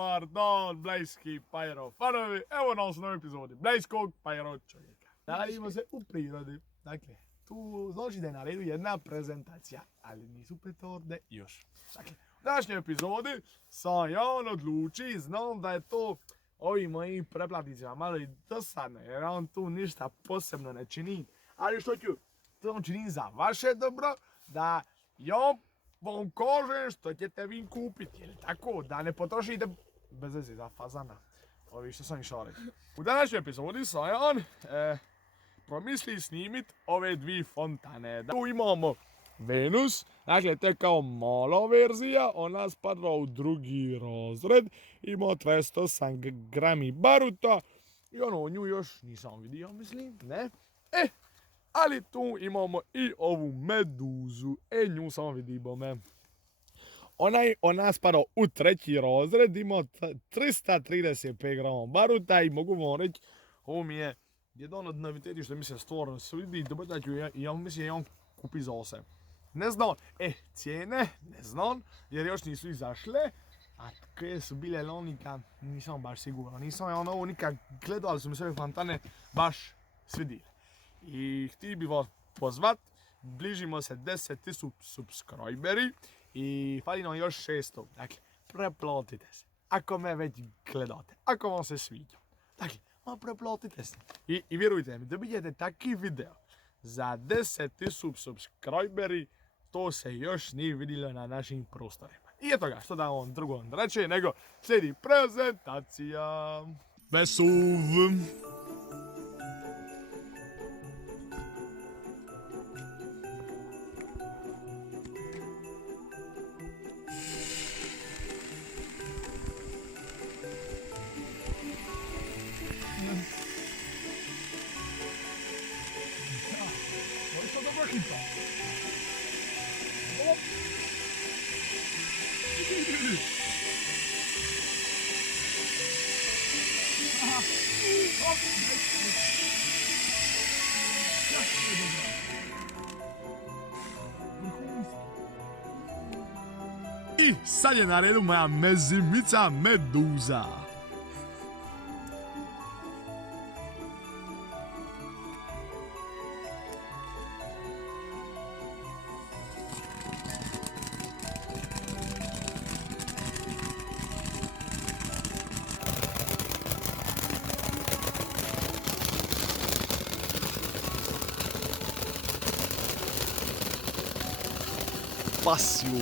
Dobar dan, blejski Pajero fanovi, evo nas u novoj epizodi Blejskog Pajero čovjeka. Nalazimo se u prirodi, dakle, tu znači da je na redu jedna prezentacija, ali nisu petorde još. Dakle, u današnjoj epizodi sam ja odluči, znam da je to ovim mojim preplatnicima malo i dosadno, jer on tu ništa posebno ne čini, ali što ću, to činim za vaše dobro, da ja vam kažem što ćete vi kupiti, ili tako, da ne potrošite bez veze za fazana. Ovi što sam išao reći. U današnjoj epizodi sam promisli snimit ove dvije fontane. Tu imamo Venus, dakle to je kao mala verzija, ona spada u drugi razred, ima 208 grami baruta i nju još nisam vidio, mislim, ne? Ali tu imamo i ovu meduzu, nju samo vidimo me. Ona spada u treći razred, ima 335 grama baruta i mogu vam reći, ovo mi je jedan od noviteti što mi se stvarno svidi, da ću ja mislim da on kupi za se. Ne znam, cijene, ne znam, jer još nisu izašle, a koje su bile lonika, nisam baš siguran, nisam ovo nikad gledao, ali su mi sve fontane baš svidile. I htio bi vas pozvat, bližimo se 10.000 subscriberi i fali nam još 600, dakle, preplatite se, ako me već gledate, ako vam se sviđa, dakle, preplatite se i vjerujte mi, dobijete takvi video za 10.000 subscriberi, to se još nije vidjelo na našim prostorima. I eto ga, što da vam drugo reći, nego slijedi prezentacija. Vesuv. To dobro hipa. I sad je na redu moja mezimica meduza. Passion.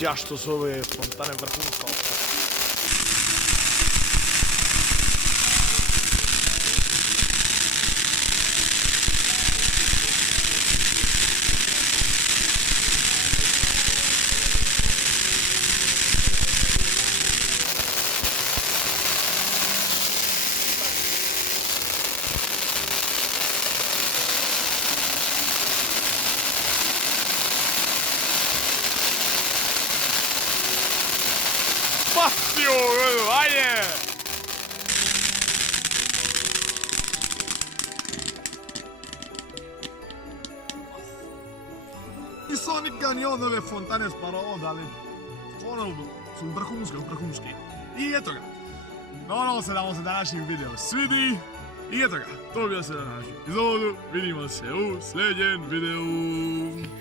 Ja što su ove fontane vrhunsko. Passion, ajde! Nisam nikad ni od ove fontane sparao, ali stvarno su vrhunski. I eto ga. Nadam se da vam se današnji video svidi. I eto ga, to bi bilo sve na današnjem epizodu. Vidimo se u sljedećem videu.